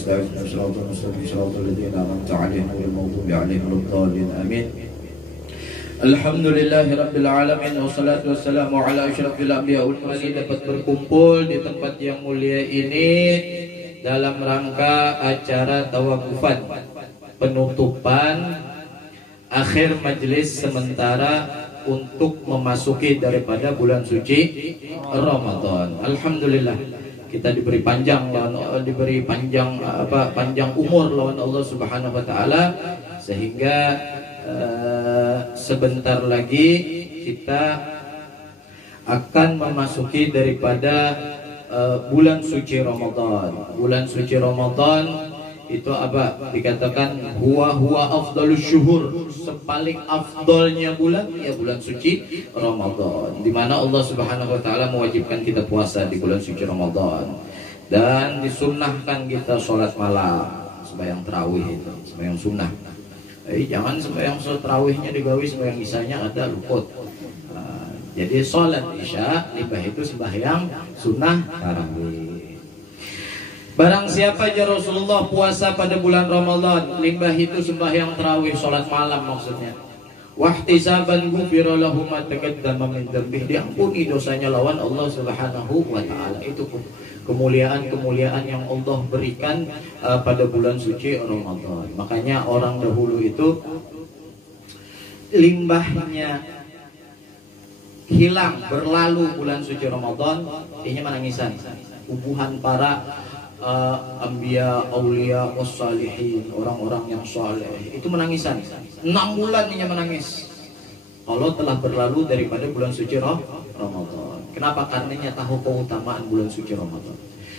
ونستعين صراط المستقيم صراط الذين أنعمت عليهم غير المغضوب عليهم ولا الضالين آمين. Alhamdulillahirabbil alamin wassalatu wassalamu ala asyrafil anbiya wal mursalin. Dapat berkumpul di tempat yang mulia ini dalam rangka acara tawakufan penutupan akhir majelis sementara untuk memasuki daripada bulan suci Ramadan. Alhamdulillah kita diberi panjang panjang umur lawan Allah Subhanahu wa taala, sehingga sebentar lagi kita akan memasuki daripada bulan suci Ramadan. Bulan suci Ramadan itu apa? Dikatakan huwa afdalus syuhur, sepaling afdolnya bulan ya bulan suci Ramadan, di mana Allah Subhanahu wa taala mewajibkan kita puasa di bulan suci Ramadan, dan disunnahkan kita sholat malam, sembahyang tarawih itu, sembahyang sunnah. Jangan sembahyang tarawihnya digawi sembahyang isanya ada luput. Jadi sholat isya limbah itu sembahyang sunnah tarawih. Barang siapa aja Rasulullah puasa pada bulan Ramadan, limbah itu sembahyang tarawih, sholat malam maksudnya. Wahtisaban ghufira lahu ma taqaddama min dzambih, diampuni dosanya lawan Allah Subhanahu wa taala. Itu kemuliaan-kemuliaan yang Allah berikan pada bulan suci Ramadan. Makanya orang dahulu itu limbahnya hilang berlalu bulan suci Ramadan, ini menangisan. Ubuhan para anbiya, aulia, wassalihin, orang-orang yang saleh itu menangisan. 6 bulan ini menangis kalau telah berlalu daripada bulan suci Ramadan. Kenapa? Karenanya tahu keutamaan bulan suci Ramadan.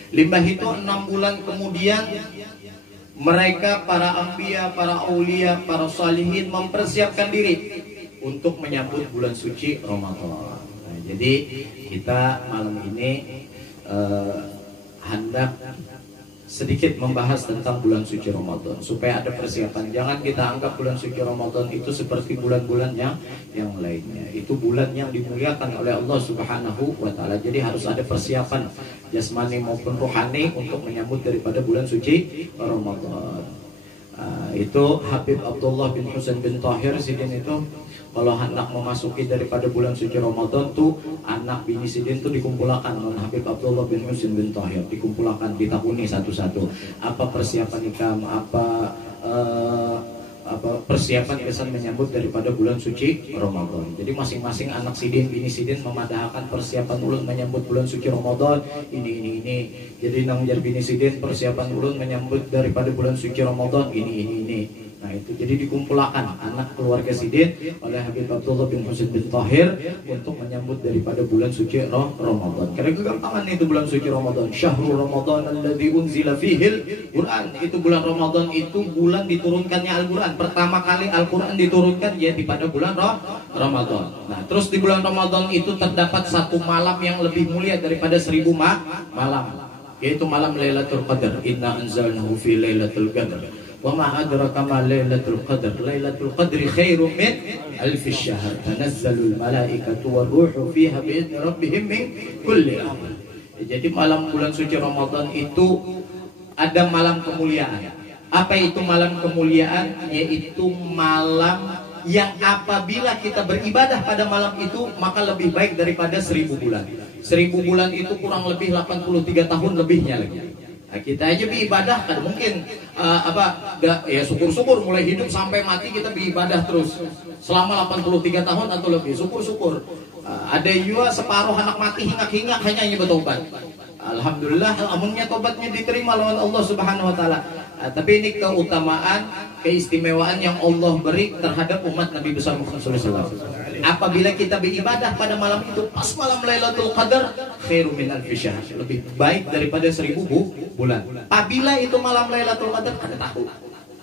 Limbah itu 6 bulan kemudian mereka para anbiya, para aulia, para salihin mempersiapkan diri untuk menyambut bulan suci Ramadan. Nah, jadi kita malam ini hendak sedikit membahas tentang bulan suci Ramadan supaya ada persiapan. Jangan kita anggap bulan suci Ramadan itu seperti bulan-bulan yang lainnya. Itu bulan yang dimuliakan oleh Allah Subhanahu wa taala. Jadi harus ada persiapan jasmani maupun rohani untuk menyambut daripada bulan suci Ramadan. Itu Habib Abdullah bin Husain bin Tahir Sidin itu kalau hendak memasuki daripada bulan suci Ramadan tuh anak bini Sidin tuh dikumpulkan oleh Habib Abdullah bin Husain bin Tahir, dikumpulkan, ditakuni satu-satu apa persiapan ikam, apa persiapan kesan menyambut daripada bulan suci Ramadan. Jadi masing-masing anak Sidin, bini Sidin memadahkan persiapan ulun menyambut bulan suci Ramadan ini. Jadi nang jar bini Sidin persiapan ulun menyambut daripada bulan suci Ramadan ini. Nah itu jadi dikumpulkan anak keluarga Sidin oleh Habib Abdullah bin Husain bin Tahir untuk menyambut daripada bulan suci Ramadan. Karena kegampangan itu bulan suci Ramadan. Syahrul Ramadan alladzi unzila fihil Quran. Itu bulan Ramadan, itu bulan diturunkannya Al-Quran. Pertama kali Al-Quran diturunkan ya di pada bulan Ramadan. Nah terus di bulan Ramadan itu terdapat satu malam yang lebih mulia daripada 1000 malam, yaitu malam Lailatul Qadar. Inna anzalnahu fi Lailatul Qadar. Wa ma adraka ma Lailatul Qadar. Lailatul Qadri khairum min alfi syahr. Tanazzalul malaikatu waruhu fiha bi'idzni rabbihim min kulli amr. Jadi malam bulan suci Ramadan itu ada malam kemuliaan. Apa itu malam kemuliaan? Yaitu malam yang apabila kita beribadah pada malam itu maka lebih baik daripada 1000 bulan. 1000 bulan itu kurang lebih 83 tahun lebihnya lagi. Nah, kita aja beribadah kan mungkin ya syukur-syukur mulai hidup sampai mati kita beribadah terus selama 83 tahun atau lebih, syukur-syukur. Ada juga separuh anak mati hingga hanya bertobat. Alhamdulillah amunnya tobatnya diterima lawan Allah Subhanahu wa taala. Tapi ini keutamaan, keistimewaan yang Allah beri terhadap umat Nabi besar Muhammad sallallahu alaihi wasallam. Apabila kita beribadah pada malam itu pas malam Lailatul Qadar, khairum min alfi syahr, lebih baik daripada 1000 bulan. Apabila itu malam Lailatul Qadar, ada tahu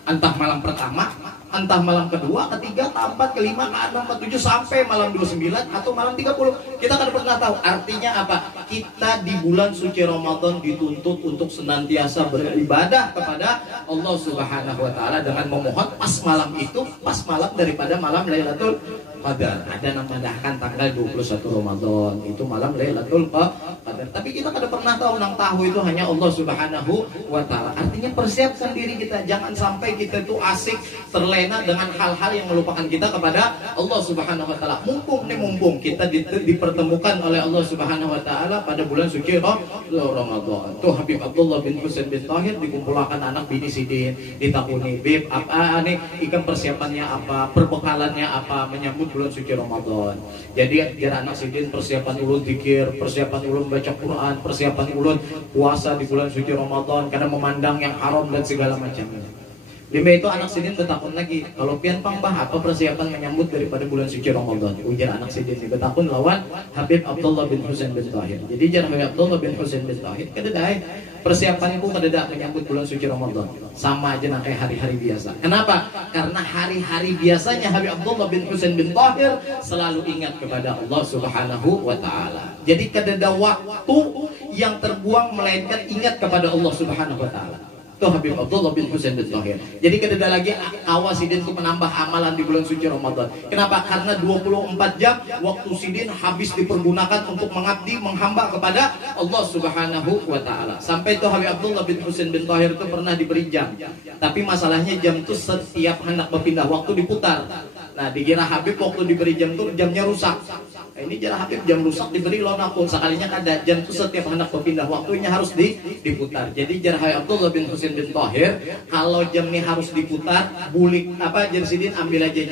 entah malam pertama, entah malam kedua, ketiga, keempat, kelima, keenam, ketujuh sampai malam 29 atau malam 30. Kita kan pernah tahu. Artinya apa? Kita di bulan suci Ramadan dituntut untuk senantiasa beribadah kepada Allah Subhanahu wa taala dengan memohon pas malam itu, pas malam daripada malam Lailatul Qadar. Ada yang memandahkan tanggal 21 Ramadan itu malam Lailatul Qadar. Tapi kita kada pernah tahu itu hanya Allah Subhanahu wa taala. Artinya persiapkan diri kita, jangan sampai kita itu asik terlena dengan hal-hal yang melupakan kita kepada Allah Subhanahu wa taala. Mumpung kita dipertemukan oleh Allah Subhanahu wa taala pada bulan suci Ramadan. Tuh Habib Abdullah bin Husain bin Tahir dikumpulkan anak bini sidin, ditakuni, "Bib, apa nih ikan persiapannya apa, perbekalannya apa menyambut bulan suci Ramadan?" Jadi jar anak sidin persiapan ulun zikir, persiapan ulun baca Quran, persiapan ulun puasa di bulan suci Ramadan karena memandang yang haram dan segala macamnya. Lima itu anak sidin betakun lagi, kalau pian pambah apa persiapan menyambut daripada bulan suci Ramadan? Ujar anak sidin betakun lawan Habib Abdullah bin Husain bin Tahir. Jadi jar Habib Abdullah bin Husain bin Tahir kededai persiapanku kededa menyambut bulan suci Ramadan sama aja kayak hari-hari biasa. Kenapa? Karena hari-hari biasanya Habib Abdullah bin Husain bin Tahir selalu ingat kepada Allah Subhanahu wa taala. Jadi kededa waktu yang terbuang melainkan ingat kepada Allah Subhanahu wa taala. Tuh Habib Abdullah bin Husain bin Tahir. Jadi kededa lagi awas sidin untuk menambah amalan di bulan suci Ramadan. Kenapa? Karena 24 jam waktu sidin habis dipergunakan untuk mengabdi, menghamba kepada Allah Subhanahu wa taala. Sampai tuh Habib Abdullah bin Husain bin Tahir itu pernah diberi jam. Tapi masalahnya jam itu setiap hendak berpindah waktu diputar. Nah, dikira Habib waktu diberi jam itu jamnya rusak. Nah, ini jarah Habib jam rusak diberi lonakun sekalinya kada jam itu setiap hendak berpindah waktunya harus diputar. Jadi jarah Habib Abdullah bin Husain bin Tahir kalau jam ini harus diputar bulik apa jar sidin ambil aja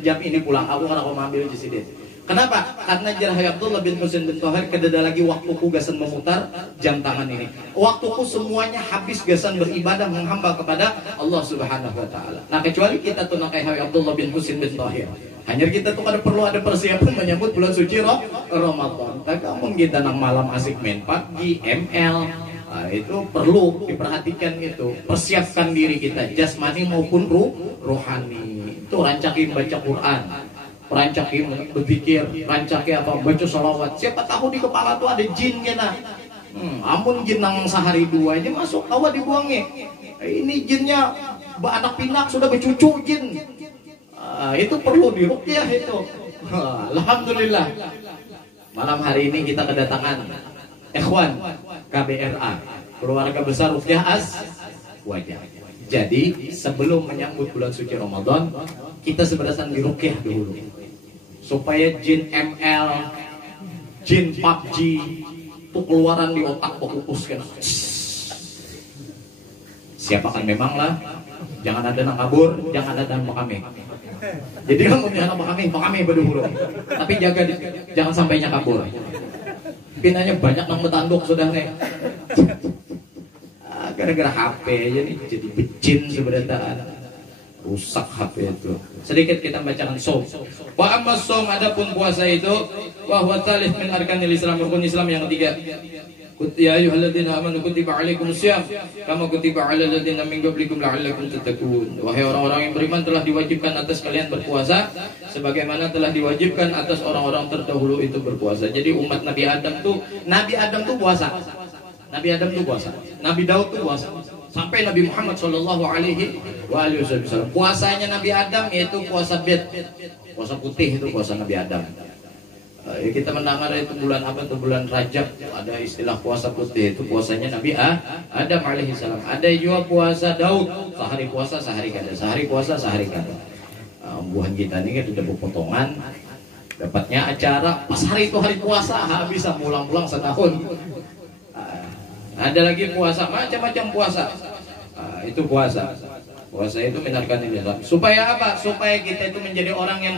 jam ini pulang. Aku kan aku ambil aja sidin. Kenapa? Karena jarah Habib Abdullah bin Husain bin Tahir kededa lagi waktuku gasan memutar jam tangan ini. Waktuku semuanya habis gasan beribadah menghamba kepada Allah Subhanahu wa taala. Nah, kecuali kita tuh kayak Habib Abdullah bin Husain bin Tahir. Hanya kita tuh perlu ada persiapan menyambut bulan suci Ramadan. Kamu kita nang malam asik main PUBG, ML. Nah, itu perlu diperhatikan itu. Persiapkan diri kita jasmani maupun rohani. Itu rancakin baca Quran, rancakin berzikir, rancakin apa baca sholawat. Siapa tahu di kepala tuh ada jin kena. Ampun jin nang sehari dua aja masuk awal dibuangnya. Ini jinnya anak pinak sudah bercucu jin. Itu perlu diruqyah itu. Alhamdulillah. Malam hari ini kita kedatangan ikhwan KBRA, keluarga besar Ruqyah Wajah. Jadi sebelum menyambut bulan suci Ramadan, kita sebenarnya diruqyah dulu. Supaya jin ML, jin PUBG itu keluaran di otak fokus kena. Siapakan memang lah. Jangan ada nang kabur, jangan ada nang kami. Jadi kamu jangan kami berdulu. Tapi jaga jangan sampainya kabur. Pinanya banyak nang betanduk sudah nih. Gara-gara HP aja nih jadi becin sebenarnya. Rusak HP itu. Sedikit kita bacakan som. Wa amma som adapun puasa itu wa huwa tsalits min arkanil Islam, rukun Islam yang ketiga. Ya ayyuhalladzina amanu kutiba alaikumusiyam kama kutiba alal ladzina min qablikum la'allakum tattaqun. Wahai orang-orang yang beriman, telah diwajibkan atas kalian berpuasa sebagaimana telah diwajibkan atas orang-orang terdahulu itu berpuasa. Jadi umat Nabi Adam tuh puasa. Nabi Adam tuh puasa. Nabi Daud tuh puasa. Sampai Nabi Muhammad sallallahu alaihi wasallam. Puasanya Nabi Adam yaitu puasa bed. Puasa putih itu puasa Nabi Adam. Ya, kita mendengar itu bulan apa tuh, bulan Rajab, ada istilah puasa putih, itu puasanya Nabi Adam alaihissalam. Ada juga puasa Daud, sehari puasa sehari kada, sehari puasa sehari kada. Buhan kita ini kan sudah berpotongan, dapatnya acara pas hari itu hari puasa, bisa pulang-pulang setahun. Ada lagi puasa, macam-macam puasa. Itu puasa. Puasa itu menarkan Islam. Supaya apa? Supaya kita itu menjadi orang yang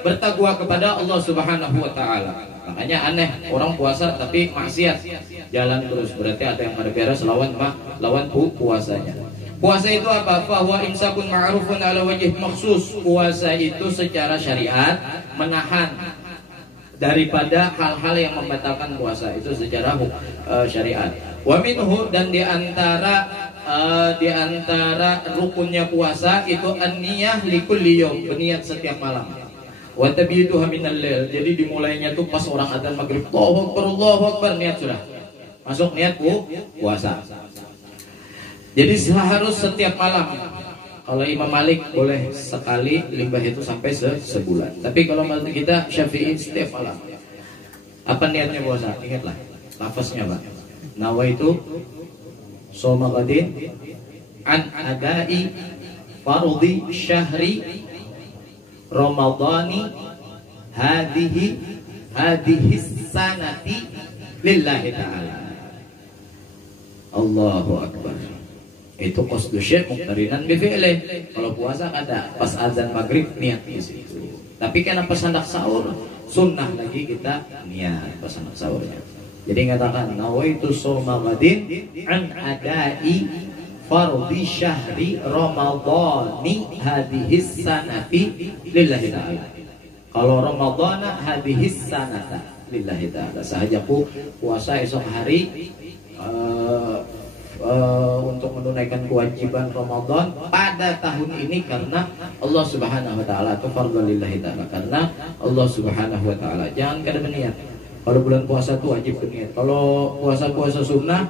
bertakwa kepada Allah Subhanahu wa taala. Makanya aneh orang puasa tapi maksiat jalan terus, berarti ada yang pada beres lawan puasanya. Puasa itu apa? Bahwa imsakun ma'rufun ala wajih maksus. Puasa itu secara syariat menahan daripada hal-hal yang membatalkan puasa, itu secara syariat. Wa minhu, dan di antara rukunnya puasa itu an-niyah likulli yaum, berniat setiap malam. Wa tabiduha minal lail, jadi dimulainya tuh pas orang adzan maghrib, Allahu akbar, niat sudah masuk niat puasa. Jadi harus setiap malam Kalau Imam Malik boleh sekali, limbah itu sampai sebulan. Tapi kalau menurut kita Syafi'i setiap malam. Apa niatnya puasa? Ingatlah lafaznya Pak. Nawaitu shoma ghadin an adai fardhi syahri ramadhani hadhihi sanati lillahi ta'ala. Allahu akbar. Itu qasdu syai' muqtarinan bi fi'li. Kalau puasa kada pas azan maghrib niat di situ. Tapi karena pas hendak sahur sunnah lagi kita niat pas hendak sahurnya. Jadi ngatakan nawaitu shauma ghadin an adai fardhi syahri ramadhani hadhihi sanati lillahi ta'ala. Kalau ramadhana hadhihi sanata lillahi ta'ala. Sahajaku puasa esok hari untuk menunaikan kewajiban Ramadan pada tahun ini karena Allah Subhanahu wa taala, atau fardhu lillahi taala karena Allah Subhanahu wa taala. Jangan kada berniat. Kalau bulan puasa itu wajib berniat. Kalau puasa-puasa sunnah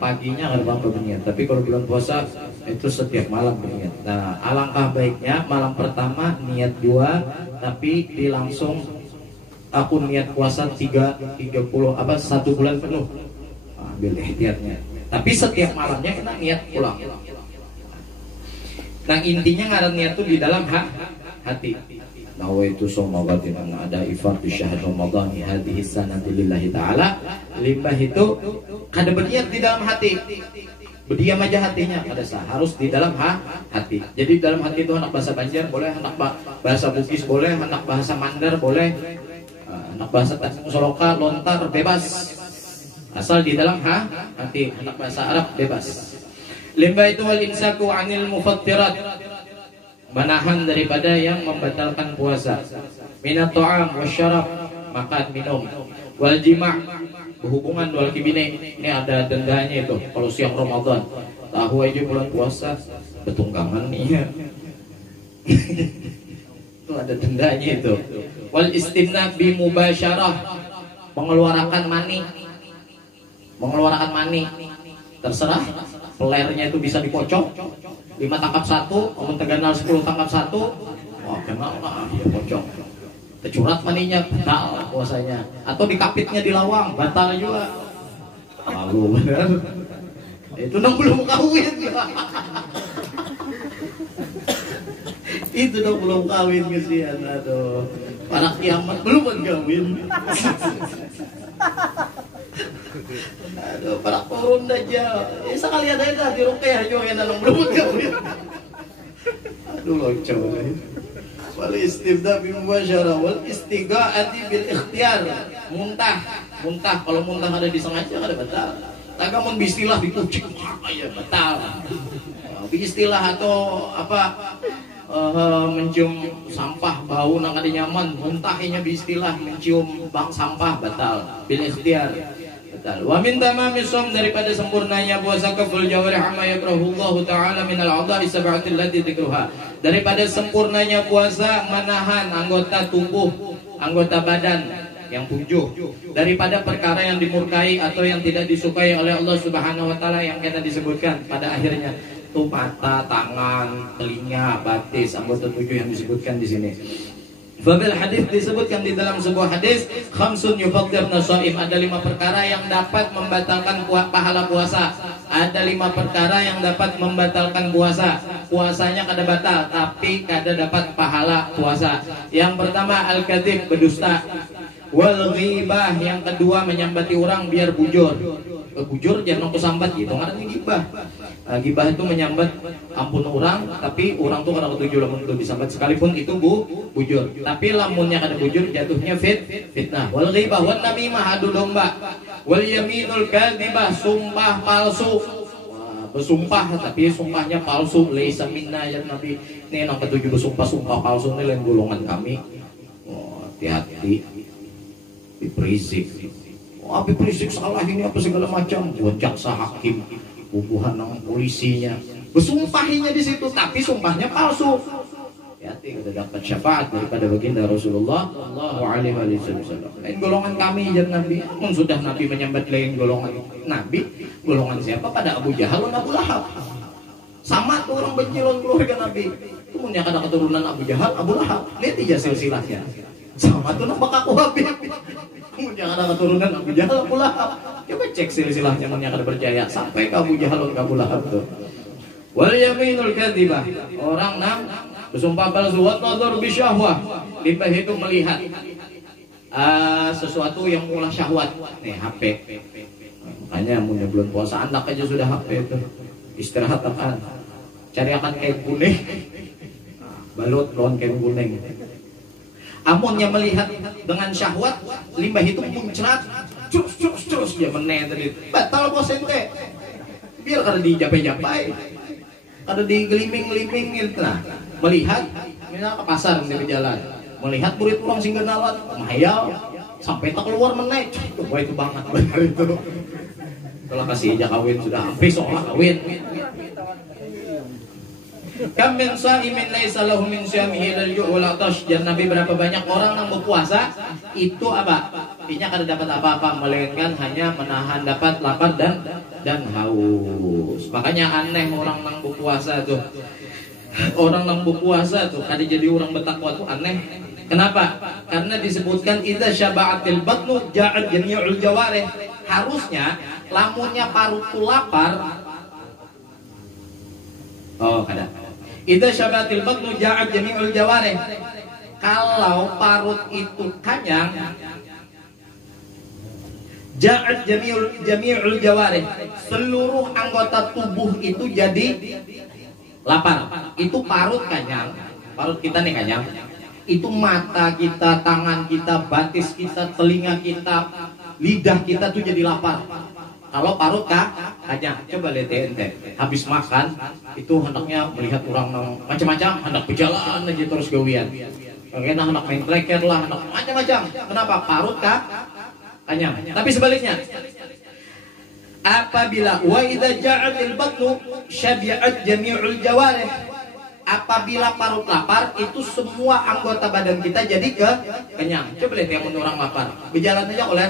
paginya kada apa-apa berniat. Tapi kalau bulan puasa itu setiap malam berniat. Nah, alangkah baiknya malam pertama niat 2, tapi langsung aku niat puasa 1 bulan penuh. Ambil ikhtiarnya. Tapi setiap malamnya kita niat pulang. Nah, intinya ngaran niat itu di dalam hati. Nawaitu shauma ghadin ada ifar di syahr Ramadan hadhihi sanati lillahi ta'ala. Limbah itu kada berniat di dalam hati. Berdiam aja hatinya, kada sah. Harus di dalam hati. Jadi dalam hati itu anak bahasa Banjar boleh, anak bahasa Bugis boleh, anak bahasa Mandar boleh, anak bahasa Tanjung Soloka, lontar bebas. Asal di dalam hati. Anak bahasa Arab bebas. Limbah itu wal imsaku anil mufattirat, menahan daripada yang membatalkan puasa. Minat ta'am wasyarab, makan minum. Wal jima', berhubungan dua laki bini. Ini ada dendanya itu kalau siang Ramadan. Tahu aja bulan puasa betunggangan nih. Itu ada dendanya itu. Wal istimna bi mubasyarah, mengeluarkan mani. Terserah, pelernya itu bisa dikocok 5 tangkap 1, omong teganal 10 tangkap 1. Wah, kenal lah ya kocok. Tercurat maninya, batal puasanya. Atau dikapitnya di lawang, batal juga. Lalu benar. Itu dong belum kawin. Itu dong belum kawin kesian. Aduh, para kiamat belum kawin. Aduh, para turun aja. Sekali ada di ruqyah juga yang nanong belum kawin. Aduh, lucu. Wal istifda bi mubasyarah wal istigha'ati bil ikhtiyar. Muntah kalau muntah ada disengaja ada batal. Taga mun bistilah dikucing ya batal. Bistilah atau apa mencium sampah bau nang ada nyaman, muntahnya bistilah mencium bang sampah batal bil ikhtiyar. Wa min tamami shaum, daripada sempurnanya puasa kaful jawarih amma yakrahullahu ta'ala min al-a'dha'i sab'atil lati dzikruha, daripada sempurnanya puasa menahan anggota tubuh, anggota badan yang 7 daripada perkara yang dimurkai atau yang tidak disukai oleh Allah Subhanahu wa taala yang kita disebutkan pada akhirnya. Itu mata, tangan, telinga, batis, anggota 7 yang disebutkan di sini. Fabil hadis disebutkan di dalam sebuah hadis, khamsun yufaddirna shaim, ada 5 perkara yang dapat membatalkan pahala puasa. Ada 5 perkara yang dapat membatalkan puasa. Puasanya kada batal, tapi kada dapat pahala puasa. Yang pertama al-kadzib, berdusta. Wal ghibah, yang kedua menyambati orang biar bujur. Bujur jangan kesambat gitu, ngarang gibah. Gibah itu menyambat ampun orang, tapi orang tuh kada ketuju lamun itu disambat sekalipun itu bujur. Tapi lamunnya kada bujur jatuhnya fitnah. Wal ghibah wan namimah, adu domba. Wal yaminul kadzibah, sumpah palsu. Bersumpah tapi sumpahnya palsu. Laisa minna ya Nabi. Ini yang ketujuh bersumpah palsu ini lain golongan kami. Hati-hati. Diprisik. Habib Rizik salah ini apa segala macam, jaksa hakim, bubuhan dengan polisinya, bersumpahinya di situ, tapi sumpahnya palsu. Hati-hati, kita dapat syafaat daripada baginda Rasulullah Shallallahu Alaihi Wasallam. Lain golongan kami dan Nabi, sudah Nabi menyambat lain golongan Nabi, golongan siapa? Pada Abu Jahal dan Abu Lahab. Sama tuh orang benci lawan keluarga Nabi. Kemudian ada keturunan Abu Jahal, Abu Lahab. Lihat aja silsilahnya. Sama tuh nama Kaku Habib. Kemudian ada keturunan Abu Jahal, Abu Lahab. Coba cek silsilahnya mana kada percaya sampai ke Abu Jahal dan Abu Lahab tuh. Wal yaminul kadzibah. Orang nang bersumpah palsu wa nadhar bi syahwah. Limbah itu melihat sesuatu yang mengolah syahwat. Nih HP. Makanya punya bulan puasa anak aja sudah HP itu. Istirahat akan. Cari akan kain kuning. Balut lawan kain kuning. Amunnya melihat dengan syahwat, limbah itu muncrat. Cus dia meneh tadi. Batal puasa ente. Biar kada dijapai-japai. Kada digeliming-geliming gitu nah. Melihat misalnya ke pasar di jalan. Melihat murid orang singganalan, mahayal sampai tak keluar meneh. Wah itu banget benar itu. Kalau kasih aja kawin sudah habis soal kawin. Kam min sha'imin laisa lahu min syamihi lal ju' wal atash. Dan Nabi berapa banyak orang yang berpuasa itu apa? Intinya kada dapat apa-apa melainkan hanya menahan dapat lapar dan haus. Makanya aneh orang yang berpuasa tuh. Orang yang berpuasa tuh kada jadi orang bertakwa tuh aneh. Kenapa? Karena disebutkan idza syaba'atil batnu ja'at jami'ul jawarih. Harusnya lamunnya parut tu lapar. Oh, kada. Idza syaba'atil batnu ja'at jami'ul jawarih. Kalau parut itu kenyang, ja'at jami'ul jawarih. Seluruh anggota tubuh itu jadi lapar. Itu parut kenyang. Parut kita nih kenyang. Itu mata kita, tangan kita, batis kita, telinga kita, lidah kita tuh jadi lapar. Kalau parut kenyang, coba lihat ente. Habis makan, itu hendaknya melihat orang macam-macam, hendak berjalan aja terus gawian. Karena hendak main kleker lah, hendak macam-macam. Kenapa? Parut kenyang. Tapi sebaliknya, apabila wa idza ja'atil batnu syabi'at jami'ul jawarih. Apabila parut lapar, itu semua anggota badan kita jadi kenyang. Coba lihat yang orang lapar, berjalan aja oleh.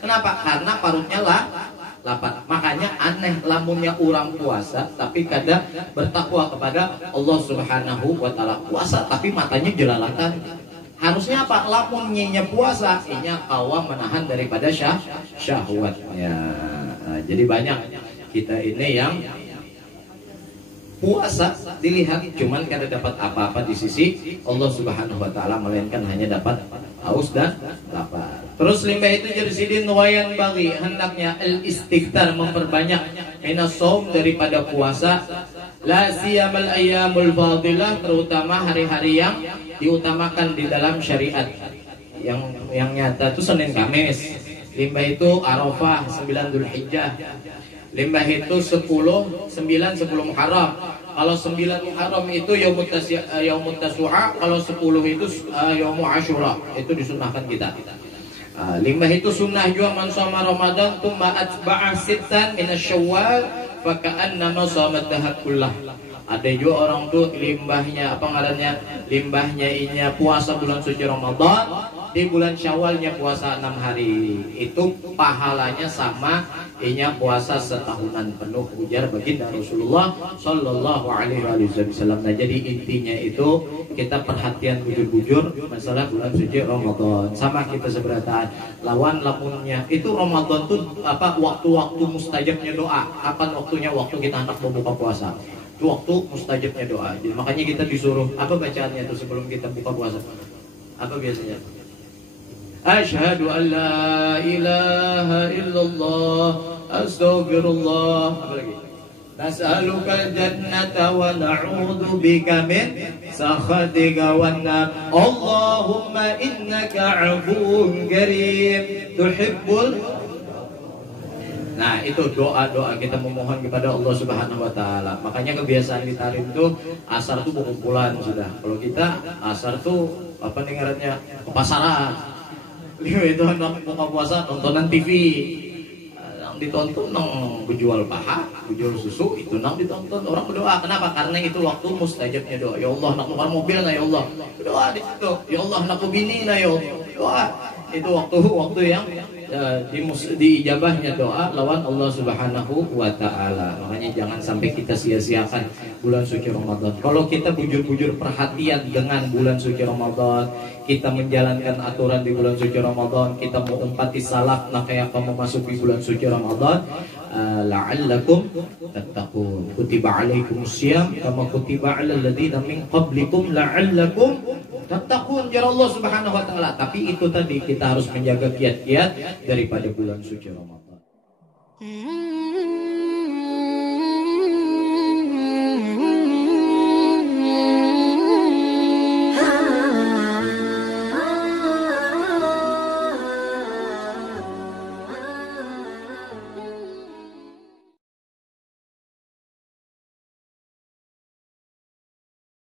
Kenapa? Karena parutnya lapar. Makanya aneh lamunnya orang puasa tapi kada bertakwa kepada Allah Subhanahu wa taala. Puasa tapi matanya jelalatan. Harusnya apa? Lamunnya puasa, inya kawa menahan daripada syahwatnya. Nah, jadi banyak kita ini yang puasa dilihat cuman kada dapat apa-apa di sisi Allah Subhanahu wa taala melainkan hanya dapat haus dan lapar. Terus limbah itu jadi sidin wayan bagi hendaknya al-istighfar memperbanyak minas shaum daripada puasa la siyamal ayyamul fadilah terutama hari-hari yang diutamakan di dalam syariat yang nyata itu Senin Kamis. Limbah itu Arafah 9 Dzulhijjah. Limbah itu 9 sebelum Muharram. Kalau 9 Muharram itu Yaumut Tasu'a, kalau 10 itu Yaumul Asyura. Itu disunahkan kita. Limbah itu sunnah juga man shoma Ramadan tsumma atba'a sittan min Syawal fa ka'annama shoma dahar kullah. Ada juga orang tuh limbahnya apa ngarannya? Limbahnya inya puasa bulan suci Ramadan, di bulan Syawalnya puasa 6 hari. Itu pahalanya sama inya puasa setahunan penuh, ujar baginda Rasulullah sallallahu alaihi wasallam. Nah, jadi intinya itu kita perhatian bujur-bujur masalah bulan suci Ramadan. Sama kita seberataan lawan lamunnya itu Ramadan tuh apa waktu-waktu mustajabnya doa. Kapan waktunya? Waktu kita hendak membuka puasa. Itu waktu mustajabnya doa. Jadi makanya kita disuruh apa bacaannya itu sebelum kita buka puasa? Apa biasanya? Asyhadu an la ilaha illallah astaghfirullah. Apa lagi? Nas'aluka jannata wa na'udzu bika min sakhatika wan nar. Allahumma innaka 'afuwun karim tuhibbul. Nah, itu doa-doa kita memohon kepada Allah Subhanahu wa taala. Makanya kebiasaan kita hari itu asar tuh berkumpulan sudah. Kalau kita asar tuh apa nih ngarannya? Ke pasaran. Itu hendak buka puasa nontonan TV. Yang ditonton nang berjual paha, berjual susu, itu nang ditonton orang berdoa. Kenapa? Karena itu waktu mustajabnya doa. Ya Allah, nak tukar mobil nah ya Allah. Berdoa di situ. Ya Allah, nak bini nah ya Allah. Doa. Itu waktu yang diijabahnya doa lawan Allah Subhanahu wa taala. Makanya jangan sampai kita sia-siakan bulan suci Ramadan. Kalau kita bujur-bujur perhatian dengan bulan suci Ramadan, kita menjalankan aturan di bulan suci Ramadan, kita menempati salak kayak kamu masuk di bulan suci Ramadan, la'allakum tattaqun. Kutiba alaikumusiyam kama kutiba alal ladzina min qablikum la'allakum tattaqun. Ya Allah Subhanahu wa taala. Tapi itu tadi kita harus menjaga kiat-kiat daripada bulan suci Ramadan.